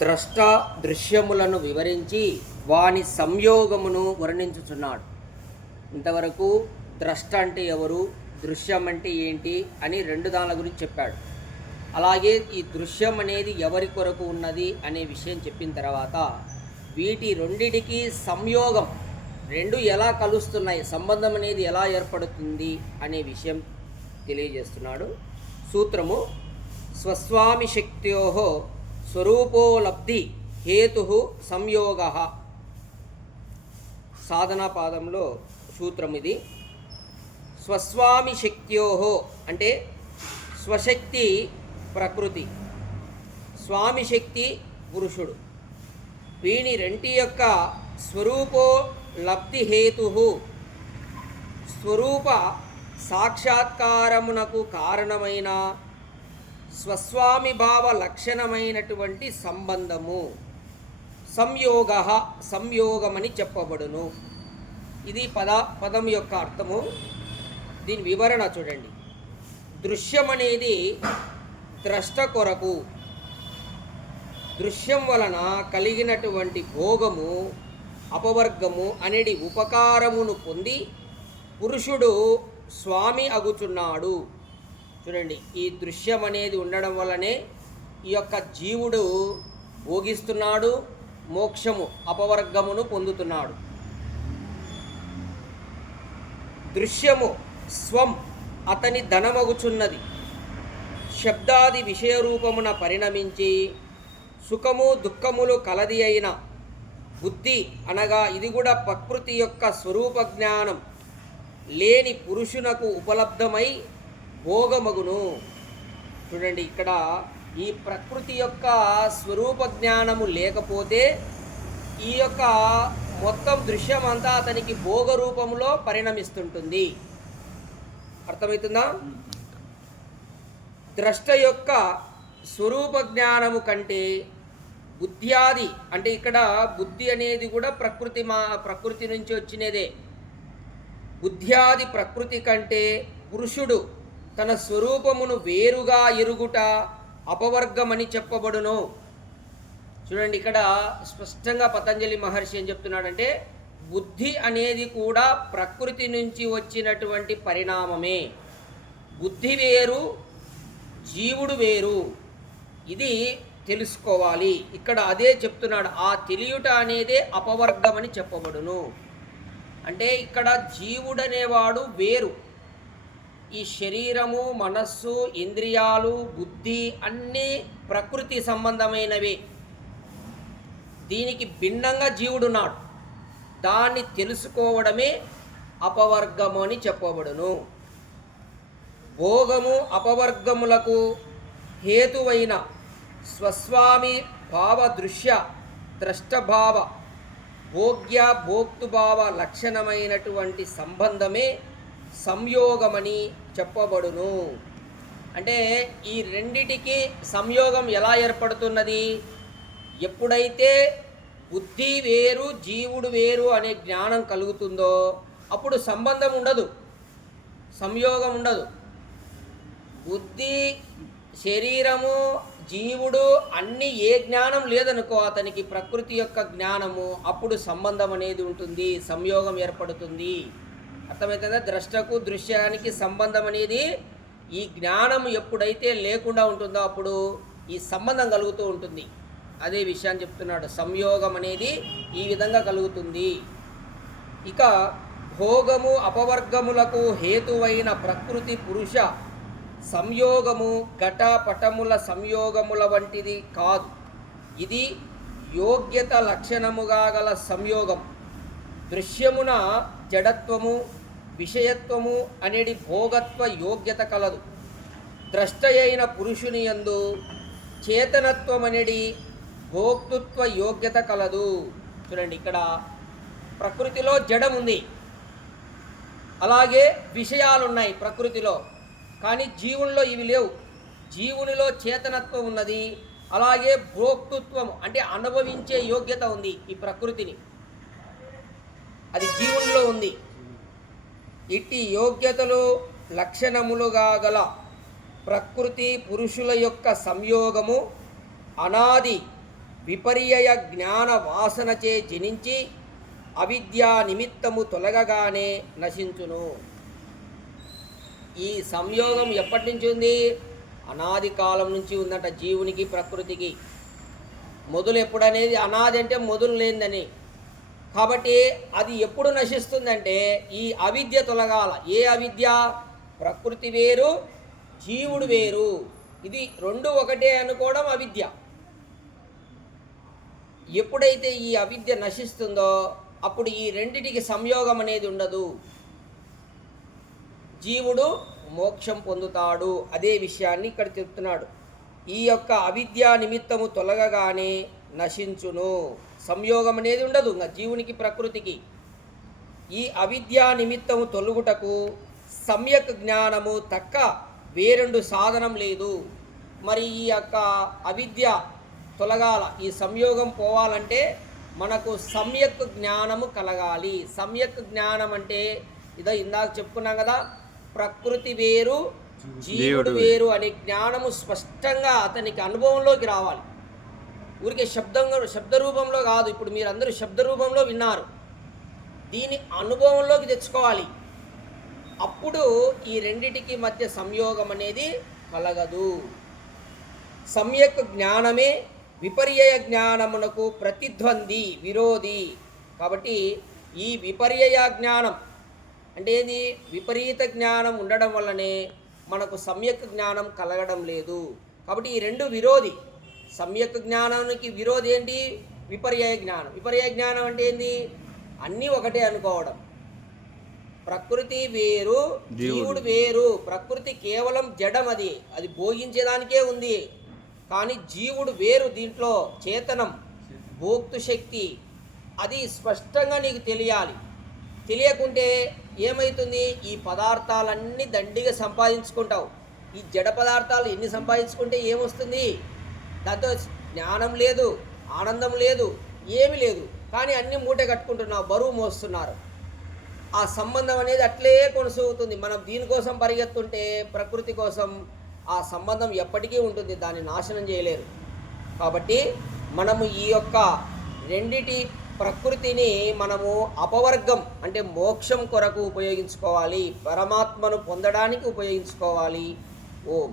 ద్రష్ట దృశ్యములను వివరించి వాని సంయోగమును వర్ణించుచున్నాడు. ఇంతవరకు ద్రష్ట అంటే ఎవరు దృశ్యం అంటే ఏంటి అని రెండు దానిల గురించి చెప్పాడు. అలాగే ఈ దృశ్యం అనేది ఎవరి కొరకు ఉన్నది అనే విషయం చెప్పిన తర్వాత వీటి రెండిటికి సంయోగం రెండు ఎలా కలుస్తున్నాయి సంబంధం అనేది ఎలా ఏర్పడుతుంది అనే విషయం తెలియజేస్తున్నాడు. సూత్రము స్వస్వామి శక్త్యోహో స్వరూపోలబ్ధి హేతు సంయోగ. సాధనాపాదంలో సూత్రం ఇది స్వస్వామి శక్త్యో అంటే స్వశక్తి ప్రకృతి. స్వామి శక్తి పురుషుడు. వీని రెంటి యొక్క స్వరూపో లబ్ధి హేతు. స్వరూప సాక్షాత్కారమునకు కారణమైన స్వస్వామి భావ లక్షణమైనటువంటి సంబంధము. సంయోగ సంయోగమని చెప్పబడును. ఇది పద పదం యొక్క అర్థము. దీని వివరణ చూడండి. దృశ్యం అనేది ద్రష్ట కొరకు. దృశ్యం వలన కలిగినటువంటి భోగము అపవర్గము అనేది ఉపకారమును పొంది పురుషుడు స్వామి అగుచున్నాడు. చూడండి ఈ దృశ్యం అనేది ఉండడం వల్లనే ఈ యొక్క జీవుడు భోగిస్తున్నాడు మోక్షము అపవర్గమును పొందుతున్నాడు. దృశ్యము స్వం అతని ధనమగుచున్నది. శబ్దాది విషయ రూపమున పరిణమించి సుఖము దుఃఖములు కలది అయిన బుద్ధి అనగా ఇది కూడా ప్రకృతి యొక్క స్వరూప జ్ఞానం లేని పురుషునకు ఉపలబ్ధమై భోగమగును. చూడండి ఇక్కడ ఈ ప్రకృతి యొక్క స్వరూప జ్ఞానము లేకపోతే ఈ యొక్క మొత్తం దృశ్యం అంతా అతనికి భోగ రూపంలో పరిణమిస్తుంటుంది. అర్థమవుతుందా? ద్రష్ట యొక్క స్వరూప జ్ఞానము కంటే బుద్ధ్యాది అంటే ఇక్కడ బుద్ధి అనేది కూడా ప్రకృతి మా ప్రకృతి నుంచి వచ్చినదే. బుద్ధ్యాది ప్రకృతి కంటే పురుషుడు తన స్వరూపమును వేరుగా ఎరుగుట అపవర్గమని చెప్పబడును. చూడండి ఇక్కడ స్పష్టంగా పతంజలి మహర్షి ఏం చెప్తున్నాడంటే బుద్ధి అనేది కూడా ప్రకృతి నుంచి వచ్చినటువంటి పరిణామమే. బుద్ధి వేరు జీవుడు వేరు. ఇది తెలుసుకోవాలి. ఇక్కడ అదే చెప్తున్నాడు ఆ తెలియుట అనేదే అపవర్గమని చెప్పబడును. అంటే ఇక్కడ జీవుడనేవాడు వేరు. ఈ శరీరము మనస్సు ఇంద్రియాలు బుద్ధి అన్నీ ప్రకృతి సంబంధమైనవి. దీనికి భిన్నంగా జీవుడున్నాడు దాన్ని తెలుసుకోవడమే అపవర్గము అని చెప్పబడును. భోగము అపవర్గములకు హేతువైన స్వస్వామి భావ దృశ్య ద్రష్టభావ భోగ్య భోక్తుభావ లక్షణమైనటువంటి సంబంధమే సంయోగమని చెప్పబడును. అంటే ఈ రెండిటికి సంయోగం ఎలా ఏర్పడుతున్నది? ఎప్పుడైతే బుద్ధి వేరు జీవుడు వేరు అనే జ్ఞానం కలుగుతుందో అప్పుడు సంబంధం ఉండదు. సంయోగం ఉండదు. బుద్ధి శరీరము జీవుడు అన్ని ఏ జ్ఞానం లేదనుకో అతనికి ప్రకృతి యొక్క జ్ఞానము అప్పుడు సంబంధం అనేది ఉంటుంది సంయోగం ఏర్పడుతుంది. అర్థమవుతుందా? ద్రష్టకు దృశ్యానికి సంబంధం అనేది ఈ జ్ఞానం ఎప్పుడైతే లేకుండా ఉంటుందో అప్పుడు ఈ సంబంధం కలుగుతూ ఉంటుంది. అదే విషయాన్ని చెప్తున్నాడు. సంయోగం అనేది ఈ విధంగా కలుగుతుంది. ఇక భోగము అపవర్గములకు హేతువైన ప్రకృతి పురుష సంయోగము ఘటపటముల సంయోగముల వంటిది కాదు. ఇది యోగ్యత లక్షణముగా గల సంయోగం. దృశ్యమున జడత్వము విషయత్వము అనేది భోగత్వ యోగ్యత కలదు. ద్రష్ట అయిన పురుషుని యందు చేతనత్వం అనేది భోక్తృత్వ యోగ్యత కలదు. చూడండి ఇక్కడ ప్రకృతిలో జడం ఉంది అలాగే విషయాలు ఉన్నాయి ప్రకృతిలో కానీ జీవుల్లో ఇవి లేవు. జీవునిలో చేతనత్వం ఉన్నది అలాగే భోక్తృత్వం అంటే అనుభవించే యోగ్యత ఉంది ఈ ప్రకృతిని. అది జీవునిలో ఉంది. ఇట్టి యోగ్యతలు లక్షణములుగా గల ప్రకృతి పురుషుల యొక్క సంయోగము అనాది విపర్యయ జ్ఞాన వాసనచే జనించి అవిద్యా నిమిత్తము తొలగగానే నశించును. ఈ సంయోగం ఎప్పటి నుంచి ఉంది? అనాది కాలం నుంచి ఉందట జీవునికి ప్రకృతికి. మొదలు ఎప్పుడనేది? అనాది అంటే మొదలు లేదని కాబట్టి అది ఎప్పుడు నశిస్తుందంటే ఈ అవిద్య తొలగాల. ఏ అవిద్య? ప్రకృతి వేరు జీవుడు వేరు. ఇది రెండు ఒకటే అనుకోవడం అవిద్య. ఎప్పుడైతే ఈ అవిద్య నశిస్తుందో అప్పుడు ఈ రెండిటికి సంయోగం అనేది ఉండదు. జీవుడు మోక్షం పొందుతాడు. అదే విషయాన్ని ఇక్కడ చెప్తున్నాడు. ఈ యొక్క అవిద్యా నిమిత్తము తొలగగానే నశించును. సంయోగం అనేది ఉండదు. ఇంకా జీవునికి ప్రకృతికి. ఈ అవిద్యా నిమిత్తము తొలుగుటకు సమ్యక్ జ్ఞానము తక్క వేరెండు సాధనం లేదు. మరి ఈ యొక్క అవిద్య తొలగాల ఈ సంయోగం పోవాలంటే మనకు సమ్యక్ జ్ఞానము కలగాలి. సమ్యక్ జ్ఞానం అంటే ఇదో ఇందాక చెప్పుకున్నాం కదా ప్రకృతి వేరు జీవుడు జీవుడు వేరు అనే జ్ఞానము స్పష్టంగా అతనికి అనుభవంలోకి రావాలి. ఊరికే శబ్దంగా శబ్ద రూపంలో కాదు. ఇప్పుడు మీరందరూ శబ్ద రూపంలో విన్నారు. దీని అనుభవంలోకి తెచ్చుకోవాలి. అప్పుడు ఈ రెండిటికి మధ్య సంయోగం అనేది కలగదు. సమ్యక్ జ్ఞానమే విపర్యయ జ్ఞానమునకు ప్రతిద్వంది విరోధి. కాబట్టి ఈ విపర్యయ జ్ఞానం అంటే ఇది విపరీత జ్ఞానం ఉండడం వల్లనే మనకు సమ్యక్ జ్ఞానం కలగడం లేదు. కాబట్టి ఈ రెండు విరోధి. సమ్యక్ జ్ఞానానికి విరోధి ఏంటి విపర్యయ జ్ఞానం. విపర్యయ జ్ఞానం అంటే ఏంది? అన్నీ ఒకటే అనుకోవడం. ప్రకృతి వేరు జీవుడు. వేరు. ప్రకృతి కేవలం జడం అది. అది భోగించేదానికే ఉంది. కానీ జీవుడు వేరు దీంట్లో. చేతనం భోక్తు శక్తి. అది స్పష్టంగా నీకు తెలియాలి. తెలియకుంటే ఏమవుతుంది ఈ పదార్థాలన్నీ దండిగా సంపాదించుకుంటావు. ఈ జడ పదార్థాలు ఎన్ని సంపాదించుకుంటే ఏమొస్తుంది? దాంతో జ్ఞానం లేదు ఆనందం లేదు ఏమీ లేదు. కానీ అన్ని మూటే కట్టుకుంటున్నావు బరువు మోస్తున్నారు. ఆ సంబంధం అనేది అట్లే కొనసాగుతుంది. మనం దీనికోసం పరిగెత్తుంటే ప్రకృతి కోసం ఆ సంబంధం ఎప్పటికీ ఉంటుంది దాన్ని నాశనం చేయలేరు. కాబట్టి మనము ఈ యొక్క రెండిటి ప్రకృతిని మనము అపవర్గం అంటే మోక్షం కొరకు ఉపయోగించుకోవాలి పరమాత్మను పొందడానికి ఉపయోగించుకోవాలి. ఓం.